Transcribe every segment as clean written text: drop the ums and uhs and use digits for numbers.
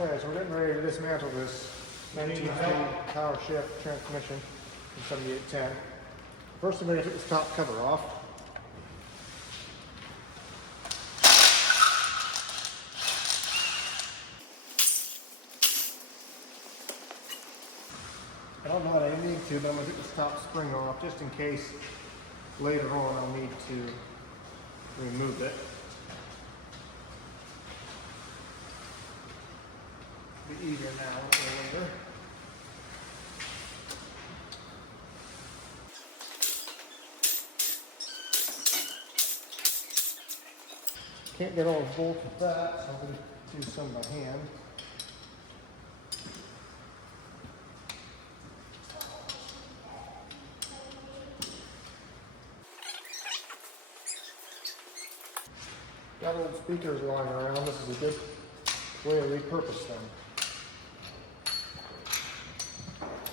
Okay, so we're getting ready to dismantle this 19-speed power shift transmission from 7810. First, I'm going to take this top cover off. I don't know that I need to, but I'm going to take this top spring off just in case later on I'll need to remove it. It'll be easier now than later. Can't get all the bolts with that, so I'm going to do some by hand. Got old speakers lying around. This is a good way to repurpose them.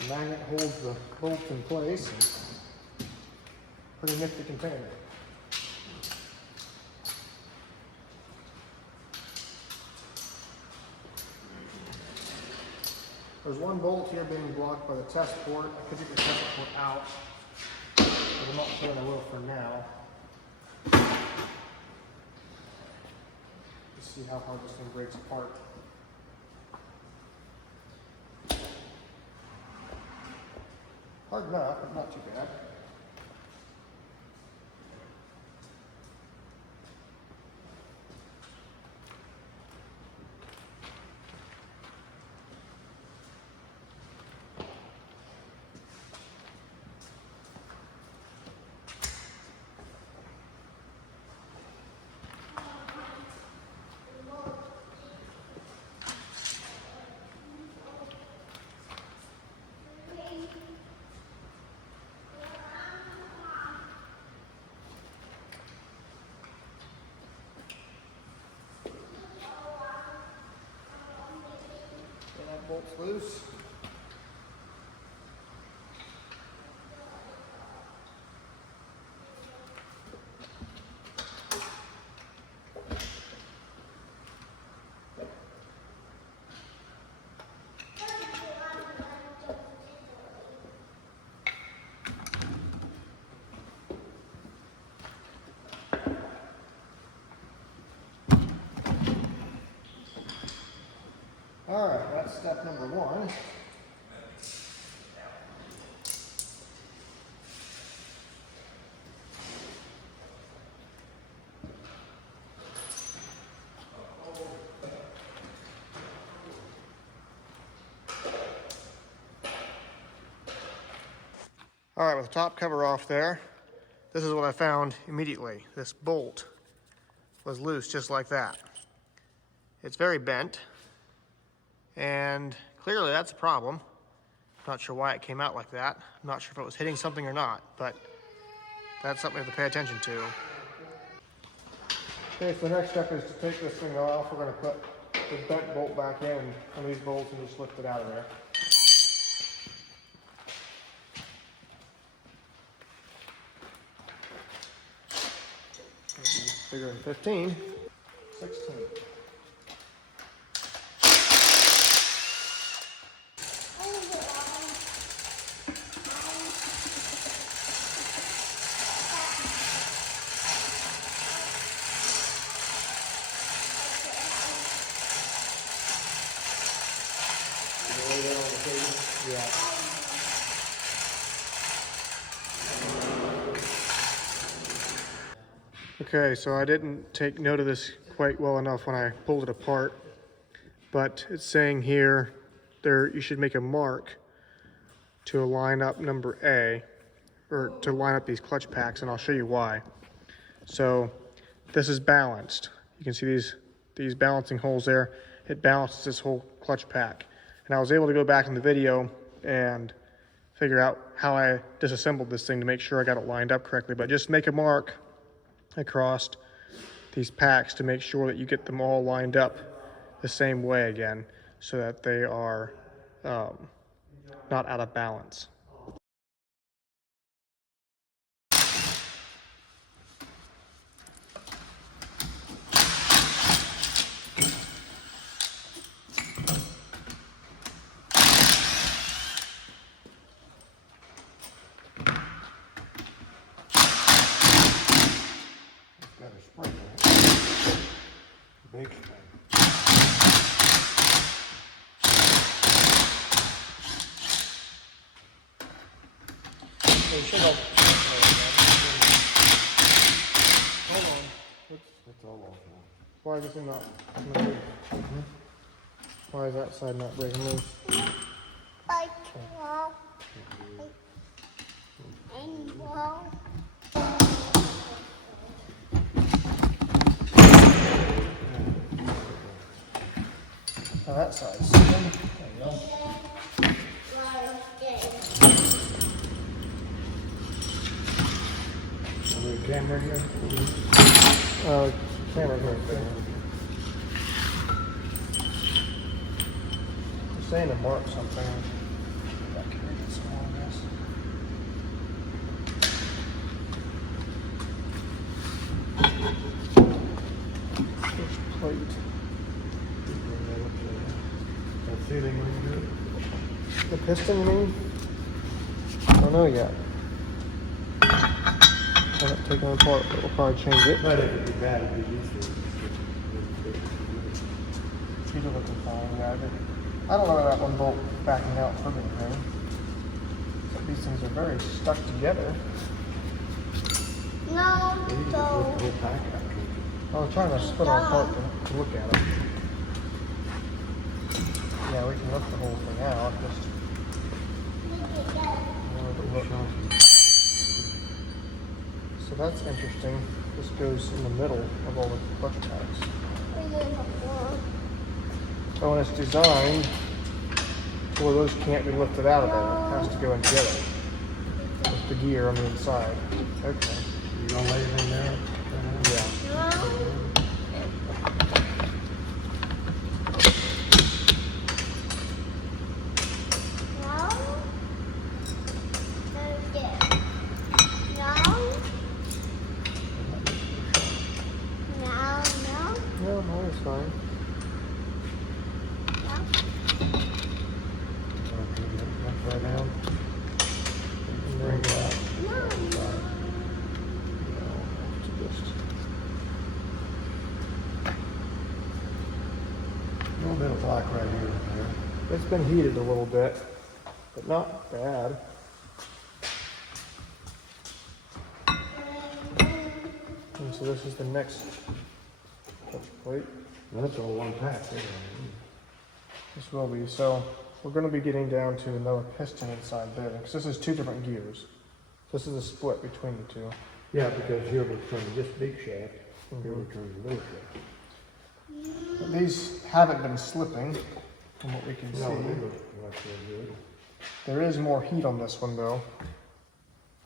The magnet holds the bolts in place. And pretty nifty container. There's one bolt here being blocked by the test port. I could take the test port out, but I'm not sure I will for now. Let's see how hard this thing breaks apart. Hard enough, but not too bad. That bolt's loose. All right, that's step number one. All right, with the top cover off there, this is what I found immediately. This bolt was loose just like that. It's very bent. And clearly that's a problem. Not sure why it came out like that. I'm not sure if it was hitting something or not, but that's something we have to pay attention to. Okay, so the next step is to take this thing off. We're going to put the bent bolt back in and one of these bolts and just lift it out of there. Bigger than 15, 16. Yeah. Okay, so I didn't take note of this quite well enough when I pulled it apart, but it's saying here you should make a mark to line up number A, or to line up these clutch packs, and I'll show you why. So this is balanced. You can see these balancing holes there. It balances this whole clutch pack. And I was able to go back in the video and figure out how I disassembled this thing to make sure I got it lined up correctly. But just make a mark across these packs to make sure that you get them all lined up the same way again, so that they are not out of balance. spring, right? Big spring. They should all. Hold on. It's all off now. Why is this thing not moving? Why is that side not breaking loose? Oh, that side's sitting. There you go. The camera here? Camera's right there. They're saying to mark something. Back here, get some more of this. First plate. That ceiling looks good. The piston, you mean? I don't know yet. I haven't taken it apart, but we'll probably change it. But it would be bad if you used to. These are looking fine, yeah. I don't know that one bolt backing out from anything. These things are very stuck together. No, Maybe you just lift the whole pack out. I was trying to split them apart to look at them. Yeah, we can lift the whole thing out. Just so that's interesting. This goes in the middle of all the clutch packs. So when it's designed, well, those can't be lifted out of there. It has to go in together with the gear on the inside. Okay. You gonna lay it in there? Yeah. No, no, it's fine. Right down. Bring it out. A little bit of black right here and there. It's been heated a little bit, but not bad. And so this is the next clutch plate. That's all one pack there. This will be. So we're going to be getting down to another piston inside there, because this is two different gears. This is a split between the two. Yeah, because here we're turning this big shaft, here we're turning the little shaft. But these haven't been slipping, from what we can No, see. they look like they're good. There is more heat on this one, though.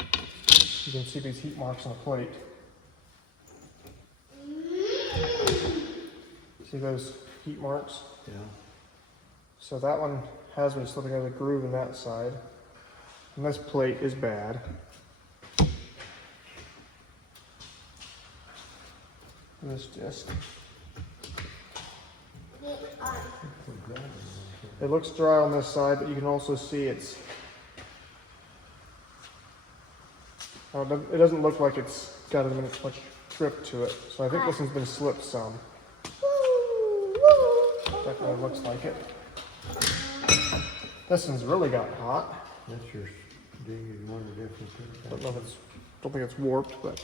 You can see these heat marks on the plate. See those heat marks? Yeah. So that one has been slipping out of the groove in that side. And this plate is bad. This disc. It looks dry on this side, but you can also see it's. It doesn't look like it's got as much grip to it. So I think this one's been slipped some. Definitely looks like it. This one's really got hot. That's your dinghy one difference. Don't think it's warped, but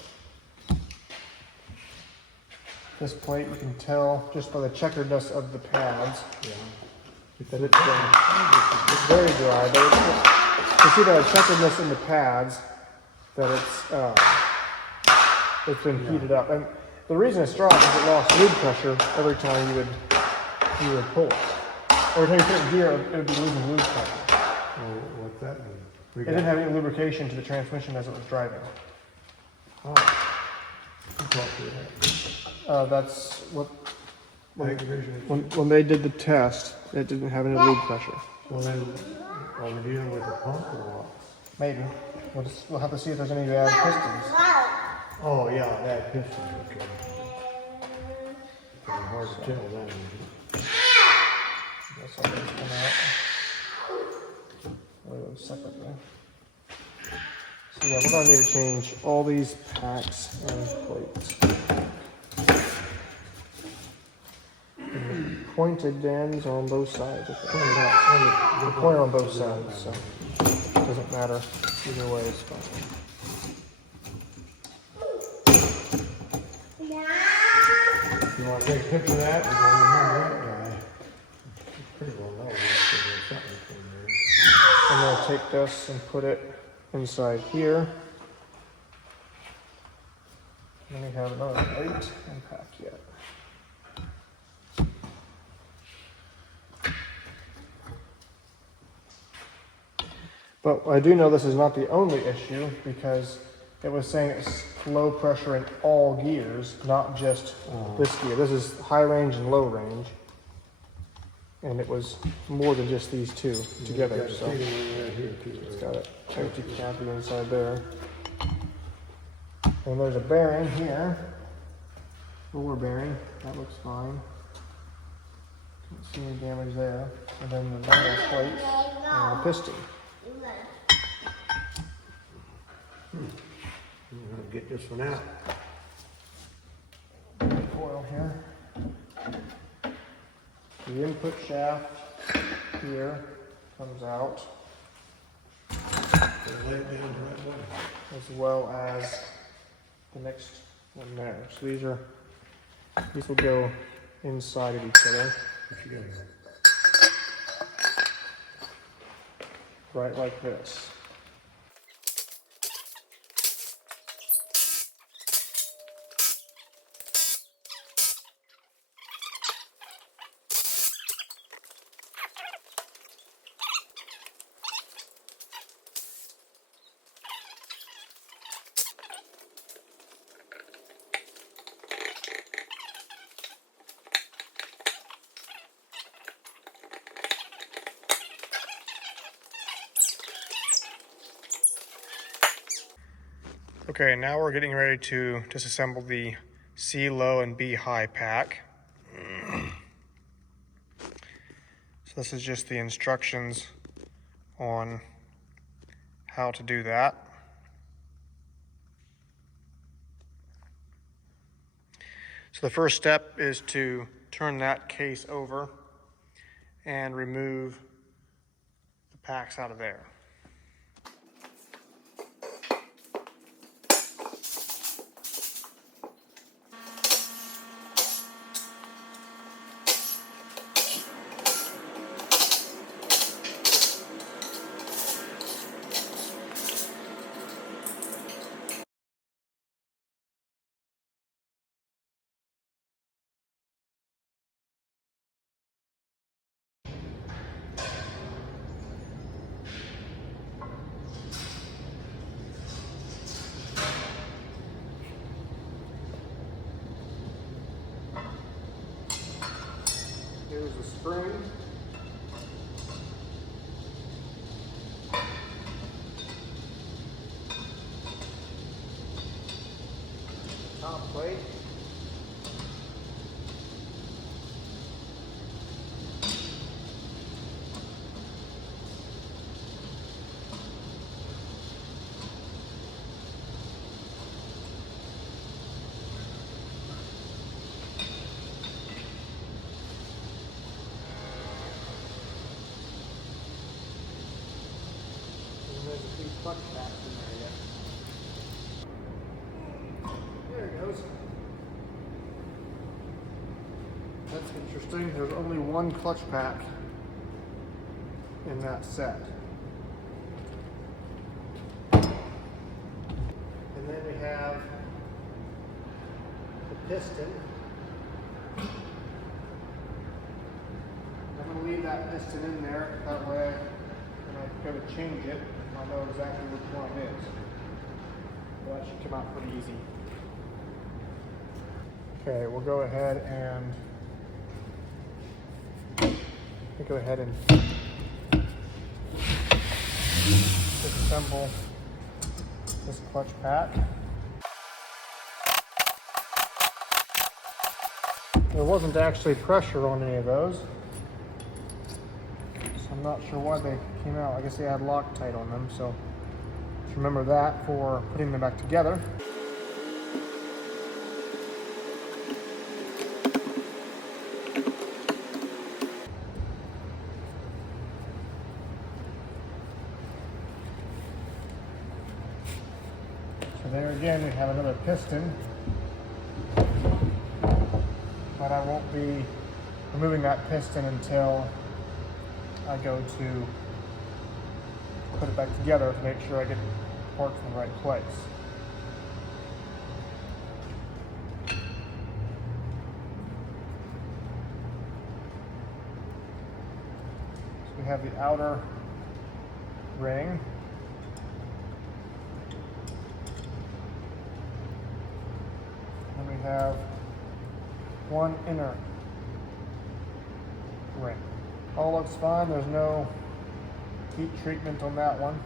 this plate you can tell just by the checkeredness of the pads that it's very dry. But you see the checkeredness in the pads that it's been heated up, and the reason it's dry is it lost lube pressure every time you would pull it. Every time you put it in gear, it would be losing lube pressure. Well, what's that mean? It didn't have any lubrication to the transmission as it was driving. Oh. Who taught you that? That's what. Division. When they did the test, it didn't have any lube pressure. Well then, are we dealing with a pump or what? Maybe. We'll have to see if there's any bad pistons. Oh yeah, that piston, okay. It's hard to tell that, isn't it? Guess I'll just come out. Weigh those separately. So yeah, we're gonna need to change all these packs and plates. pointed ends on both sides. They're pointed on both sides, so it doesn't matter. Either way is fine. If you want to take a picture of that, you're going to remember that guy. He's pretty well known. There's something from there. I'm going to take this and put it inside here. And we have another plate unpacked yet. But I do know this is not the only issue because it was saying it's low pressure in all gears, not just this gear. This is high range and low range. And it was more than just these two together. So it's got an empty cavity inside there. And there's a bearing here. Roller bearing. That looks fine. Can't see any damage there. And then the metal plate and the piston. I'm going to get this one out. Coil here. The input shaft here comes out, Lay it down the right way. as well as the next one there. So these will go inside of each other, What you got here? right like this. Okay, now we're getting ready to disassemble the C low and B high pack. So this is just the instructions on how to do that. So the first step is to turn that case over and remove the packs out of there. Here's the spring. Top plate. There's a few clutch packs in there yet. There it goes. That's interesting. There's only one clutch pack in that set. And then we have the piston. I'm going to leave that piston in there. That way, when I go to change it, I'll know exactly which one it is. Well, that should come out pretty easy. Okay, we'll go ahead and disassemble this clutch pack. There wasn't actually pressure on any of those, so I'm not sure why they came out. I guess they had Loctite on them, so just remember that for putting them back together. there again we have another piston, but I won't be removing that piston until I go to put it back together to make sure I get the parts in the right place. So we have the outer ring. And we have one inner ring. All looks fine, there's no heat treatment on that one.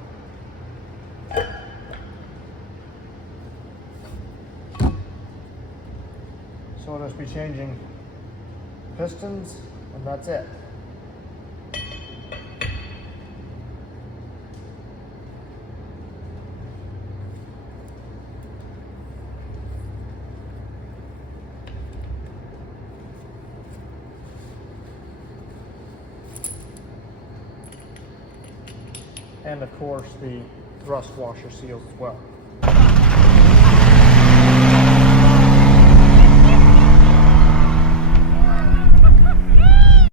So we'll just be changing pistons, and that's it. And of course the thrust washer seals as well.